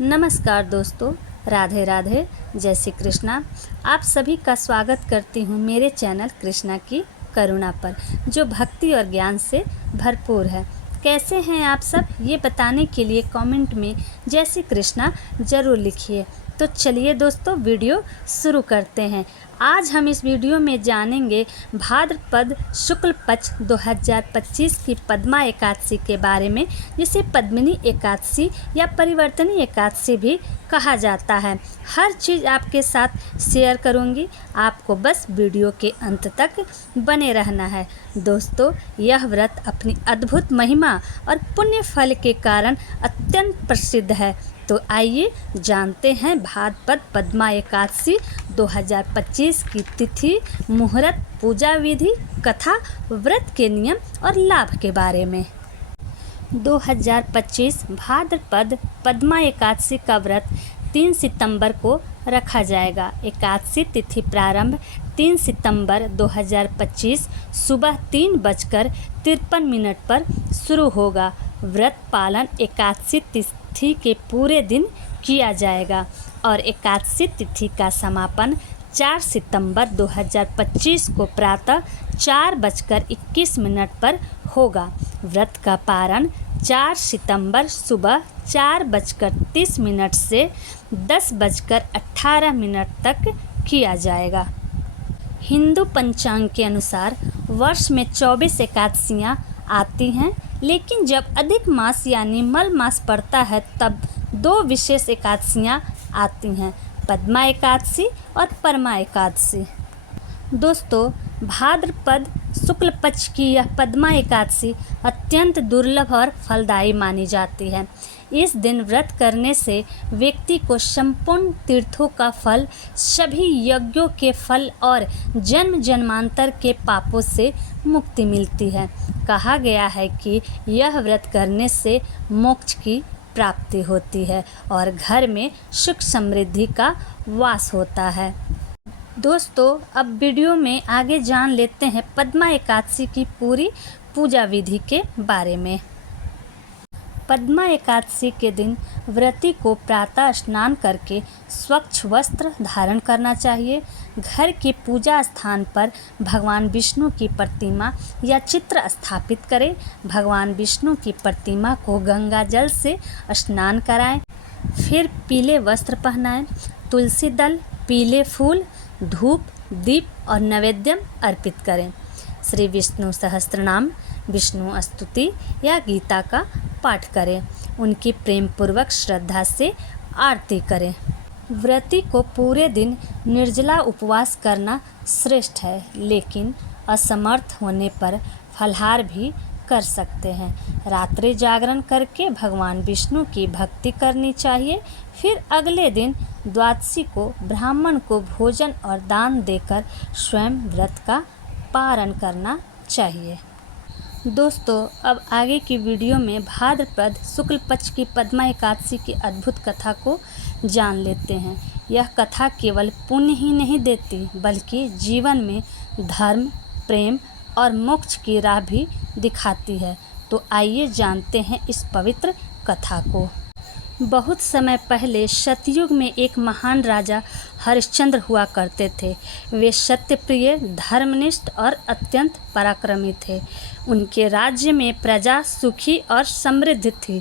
नमस्कार दोस्तों, राधे राधे, जय श्री कृष्णा। आप सभी का स्वागत करती हूँ मेरे चैनल कृष्णा की करुणा पर, जो भक्ति और ज्ञान से भरपूर है। कैसे हैं आप सब, ये बताने के लिए कमेंट में जय श्री कृष्णा ज़रूर लिखिए। तो चलिए दोस्तों, वीडियो शुरू करते हैं। आज हम इस वीडियो में जानेंगे भाद्रपद शुक्ल पक्ष 2025 की पद्मा एकादशी के बारे में, जिसे पद्मिनी एकादशी या परिवर्तनी एकादशी भी कहा जाता है। हर चीज़ आपके साथ शेयर करूंगी, आपको बस वीडियो के अंत तक बने रहना है। दोस्तों, यह व्रत अपनी अद्भुत महिमा और पुण्य फल के कारण अत्यंत प्रसिद्ध है। तो आइए जानते हैं भाद्रपद पद्मा एकादशी 2025 की तिथि, मुहूर्त, पूजा विधि, कथा, व्रत के नियम और लाभ के बारे में। 2025 भाद्रपद पद्मा एकादशी का व्रत 3 सितंबर को रखा जाएगा। एकादशी तिथि प्रारंभ 3 सितंबर 2025 सुबह 3:53 पर शुरू होगा। व्रत पालन एकादशी तिथि के पूरे दिन किया जाएगा और एकादशी तिथि का समापन 4 सितंबर 2025 को प्रातः 4:21 पर होगा। व्रत का पारण 4 सितंबर सुबह 4:30 से 10:18 तक किया जाएगा। हिंदू पंचांग के अनुसार वर्ष में 24 एकादशियाँ आती हैं, लेकिन जब अधिक मास यानी मल मास पड़ता है तब 2 विशेष एकादशियाँ आती हैं, पद्मा एकादशी और परमा एकादशी। दोस्तों, भाद्रपद शुक्ल पक्ष की यह पद्मा एकादशी अत्यंत दुर्लभ और फलदायी मानी जाती है। इस दिन व्रत करने से व्यक्ति को संपूर्ण तीर्थों का फल, सभी यज्ञों के फल और जन्म जन्मांतर के पापों से मुक्ति मिलती है। कहा गया है कि यह व्रत करने से मोक्ष की प्राप्ति होती है और घर में सुख समृद्धि का वास होता है। दोस्तों, अब वीडियो में आगे जान लेते हैं पद्मा एकादशी की पूरी पूजा विधि के बारे में। पद्मा एकादशी के दिन व्रती को प्रातः स्नान करके स्वच्छ वस्त्र धारण करना चाहिए। घर के पूजा स्थान पर भगवान विष्णु की प्रतिमा या चित्र स्थापित करें। भगवान विष्णु की प्रतिमा को गंगा जल से स्नान कराएं, फिर पीले वस्त्र पहनाएं। तुलसी दल, पीले फूल, धूप, दीप और नैवेद्य अर्पित करें। श्री विष्णु सहस्त्रनाम, विष्णु स्तुति या गीता का पाठ करें। उनकी प्रेम पूर्वक श्रद्धा से आरती करें। व्रती को पूरे दिन निर्जला उपवास करना श्रेष्ठ है, लेकिन असमर्थ होने पर फलाहार भी कर सकते हैं। रात्रि जागरण करके भगवान विष्णु की भक्ति करनी चाहिए। फिर अगले दिन द्वादशी को ब्राह्मण को भोजन और दान देकर स्वयं व्रत का पारण करना चाहिए। दोस्तों, अब आगे की वीडियो में भाद्रपद शुक्ल पक्ष की पद्मा एकादशी की अद्भुत कथा को जान लेते हैं। यह कथा केवल पुण्य ही नहीं देती, बल्कि जीवन में धर्म, प्रेम और मोक्ष की राह भी दिखाती है। तो आइए जानते हैं इस पवित्र कथा को। बहुत समय पहले सतयुग में एक महान राजा हरिश्चंद्र हुआ करते थे। वे सत्यप्रिय, धर्मनिष्ठ और अत्यंत पराक्रमी थे। उनके राज्य में प्रजा सुखी और समृद्ध थी,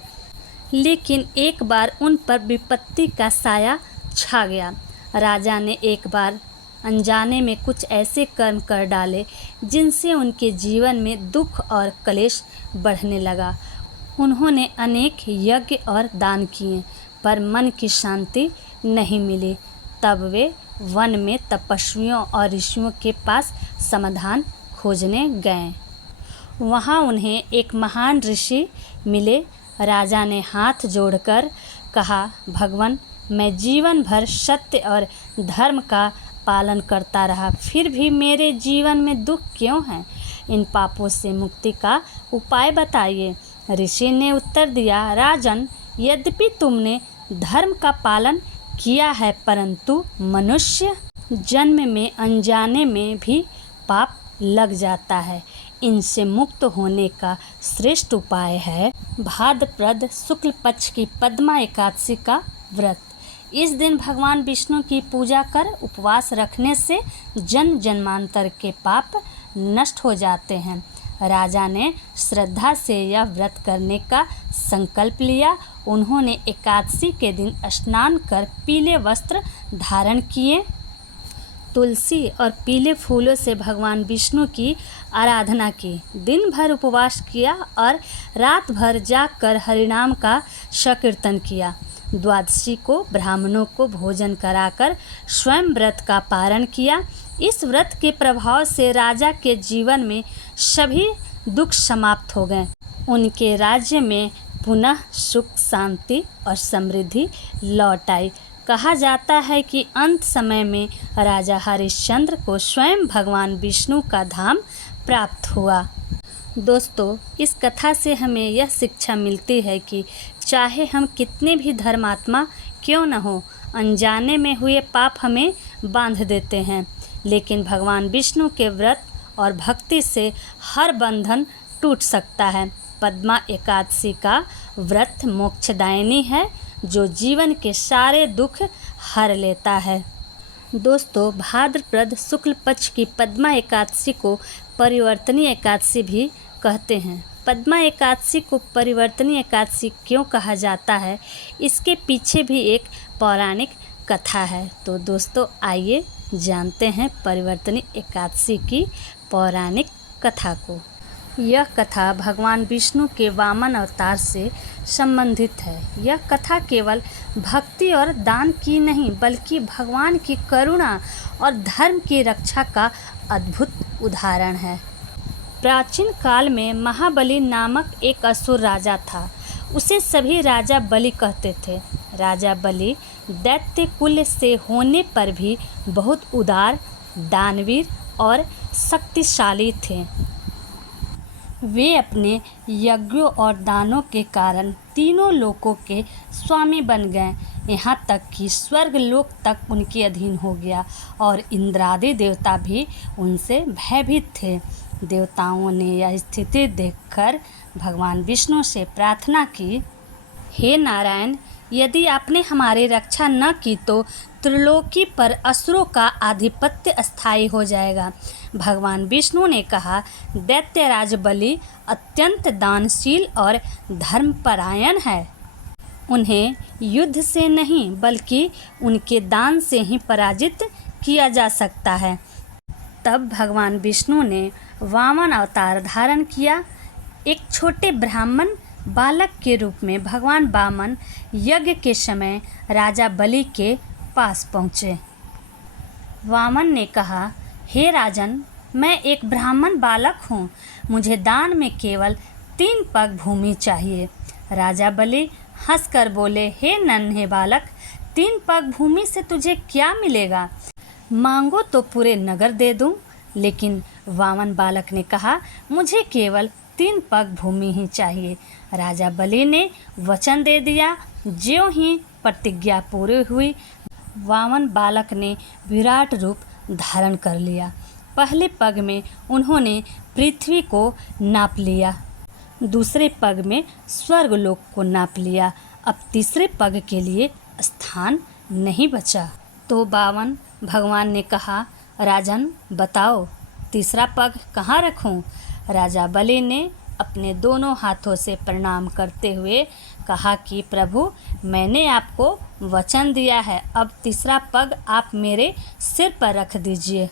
लेकिन एक बार उन पर विपत्ति का साया छा गया। राजा ने एक बार अनजाने में कुछ ऐसे कर्म कर डाले जिनसे उनके जीवन में दुख और क्लेश बढ़ने लगा। उन्होंने अनेक यज्ञ और दान किए, पर मन की शांति नहीं मिली। तब वे वन में तपस्वियों और ऋषियों के पास समाधान खोजने गए। वहाँ उन्हें एक महान ऋषि मिले। राजा ने हाथ जोड़कर कहा, भगवान, मैं जीवन भर सत्य और धर्म का पालन करता रहा, फिर भी मेरे जीवन में दुख क्यों है? इन पापों से मुक्ति का उपाय बताइए। ऋषि ने उत्तर दिया, राजन, यद्यपि तुमने धर्म का पालन किया है, परंतु मनुष्य जन्म में अनजाने में भी पाप लग जाता है। इनसे मुक्त होने का श्रेष्ठ उपाय है भाद्रपद शुक्ल पक्ष की पद्मा एकादशी का व्रत। इस दिन भगवान विष्णु की पूजा कर उपवास रखने से जन्म जन्मांतर के पाप नष्ट हो जाते हैं। राजा ने श्रद्धा से यह व्रत करने का संकल्प लिया। उन्होंने एकादशी के दिन स्नान कर पीले वस्त्र धारण किए, तुलसी और पीले फूलों से भगवान विष्णु की आराधना की, दिन भर उपवास किया और रात भर जागकर हरिनाम का संकीर्तन किया। द्वादशी को ब्राह्मणों को भोजन कराकर स्वयं व्रत का पारण किया। इस व्रत के प्रभाव से राजा के जीवन में सभी दुख समाप्त हो गए। उनके राज्य में पुनः सुख, शांति और समृद्धि लौट आई। कहा जाता है कि अंत समय में राजा हरिश्चंद्र को स्वयं भगवान विष्णु का धाम प्राप्त हुआ। दोस्तों, इस कथा से हमें यह शिक्षा मिलती है कि चाहे हम कितने भी धर्मात्मा क्यों न हो, अनजाने में हुए पाप हमें बांध देते हैं, लेकिन भगवान विष्णु के व्रत और भक्ति से हर बंधन टूट सकता है। पद्मा एकादशी का व्रत मोक्षदायिनी है, जो जीवन के सारे दुख हर लेता है। दोस्तों, भाद्रपद शुक्ल पक्ष की पद्मा एकादशी को परिवर्तनी एकादशी भी कहते हैं। पद्मा एकादशी को परिवर्तनी एकादशी क्यों कहा जाता है, इसके पीछे भी एक पौराणिक कथा है। तो दोस्तों, आइए जानते हैं परिवर्तनी एकादशी की पौराणिक कथा को। यह कथा भगवान विष्णु के वामन अवतार से संबंधित है। यह कथा केवल भक्ति और दान की नहीं, बल्कि भगवान की करुणा और धर्म की रक्षा का अद्भुत उदाहरण है। प्राचीन काल में महाबली नामक एक असुर राजा था। उसे सभी राजा बलि कहते थे। राजा बलि दैत्य कुल से होने पर भी बहुत उदार, दानवीर और शक्तिशाली थे। वे अपने यज्ञों और दानों के कारण तीनों लोकों के स्वामी बन गए, यहाँ तक कि स्वर्ग लोक तक उनके अधीन हो गया और इंद्रादि देवता भी उनसे भयभीत थे। देवताओं ने यह स्थिति देखकर भगवान विष्णु से प्रार्थना की, हे नारायण, यदि आपने हमारी रक्षा न की तो त्रिलोकी पर असुरों का आधिपत्य स्थायी हो जाएगा। भगवान विष्णु ने कहा, दैत्यराज बलि अत्यंत दानशील और धर्मपरायण है। उन्हें युद्ध से नहीं, बल्कि उनके दान से ही पराजित किया जा सकता है। तब भगवान विष्णु ने वामन अवतार धारण किया। एक छोटे ब्राह्मण बालक के रूप में भगवान वामन यज्ञ के समय राजा बलि के पास पहुँचे। वामन ने कहा, हे राजन, मैं एक ब्राह्मण बालक हूँ, मुझे दान में केवल 3 पग भूमि चाहिए। राजा बलि हंसकर बोले, हे नन्हे बालक, 3 पग भूमि से तुझे क्या मिलेगा? मांगो तो पूरे नगर दे दूँ। लेकिन वामन बालक ने कहा, मुझे केवल 3 पग भूमि ही चाहिए। राजा बलि ने वचन दे दिया। ज्यों ही प्रतिज्ञा पूरी हुई, वामन बालक ने विराट रूप धारण कर लिया। पहले पग में उन्होंने पृथ्वी को नाप लिया, दूसरे पग में स्वर्गलोक को नाप लिया। अब तीसरे पग के लिए स्थान नहीं बचा। तो वामन भगवान ने कहा, राजन बताओ, तीसरा पग कहाँ रखूं? राजा बलि ने अपने दोनों हाथों से प्रणाम करते हुए कहा कि प्रभु, मैंने आपको वचन दिया है, अब तीसरा पग आप मेरे सिर पर रख दीजिए।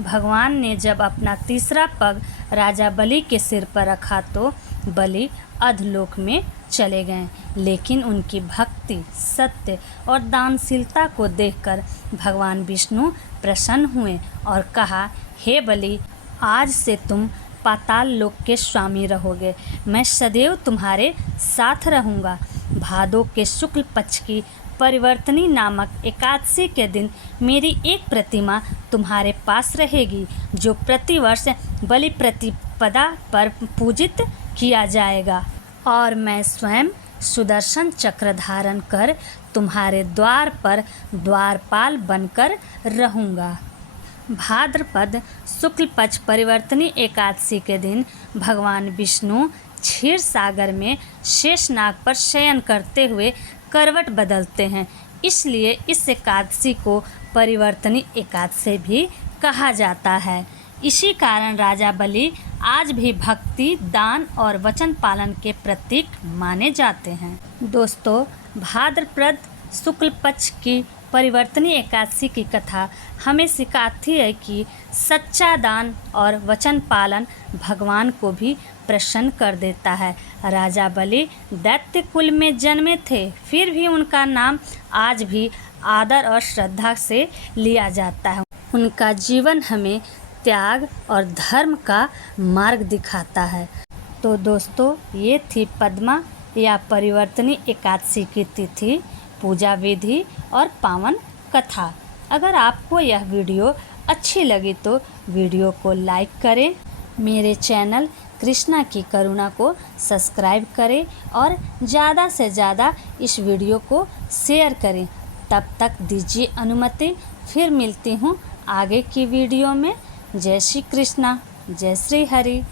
भगवान ने जब अपना तीसरा पग राजा बलि के सिर पर रखा तो बलि अधलोक में चले गए। लेकिन उनकी भक्ति, सत्य और दानशीलता को देखकर भगवान विष्णु प्रसन्न हुए और कहा, हे बलि, आज से तुम पाताल लोक के स्वामी रहोगे। मैं सदैव तुम्हारे साथ रहूँगा। भादों के शुक्ल पक्ष की परिवर्तनी नामक एकादशी के दिन मेरी एक प्रतिमा तुम्हारे पास रहेगी, जो प्रतिवर्ष बलि प्रतिपदा पर पूजित किया जाएगा, और मैं स्वयं सुदर्शन चक्र धारण कर तुम्हारे द्वार पर द्वारपाल बनकर रहूँगा। भाद्रपद शुक्ल पक्ष परिवर्तनी एकादशी के दिन भगवान विष्णु क्षीर सागर में शेषनाग पर शयन करते हुए करवट बदलते हैं। इसलिए इस एकादशी को परिवर्तनी एकादशी भी कहा जाता है। इसी कारण राजा बलि आज भी भक्ति, दान और वचन पालन के प्रतीक माने जाते हैं। दोस्तों, भाद्रपद शुक्ल पक्ष की परिवर्तनी एकादशी की कथा हमें सिखाती है कि सच्चा दान और वचन पालन भगवान को भी प्रसन्न कर देता है। राजा बलि दैत्य कुल में जन्मे थे, फिर भी उनका नाम आज भी आदर और श्रद्धा से लिया जाता है। उनका जीवन हमें त्याग और धर्म का मार्ग दिखाता है। तो दोस्तों, ये थी पद्मा या परिवर्तनी एकादशी की तिथि, पूजा विधि और पावन कथा। अगर आपको यह वीडियो अच्छी लगी तो वीडियो को लाइक करें, मेरे चैनल कृष्णा की करुणा को सब्सक्राइब करें और ज़्यादा से ज़्यादा इस वीडियो को शेयर करें। तब तक दीजिए अनुमति, फिर मिलती हूँ आगे की वीडियो में। जय श्री कृष्णा, जय श्री हरि।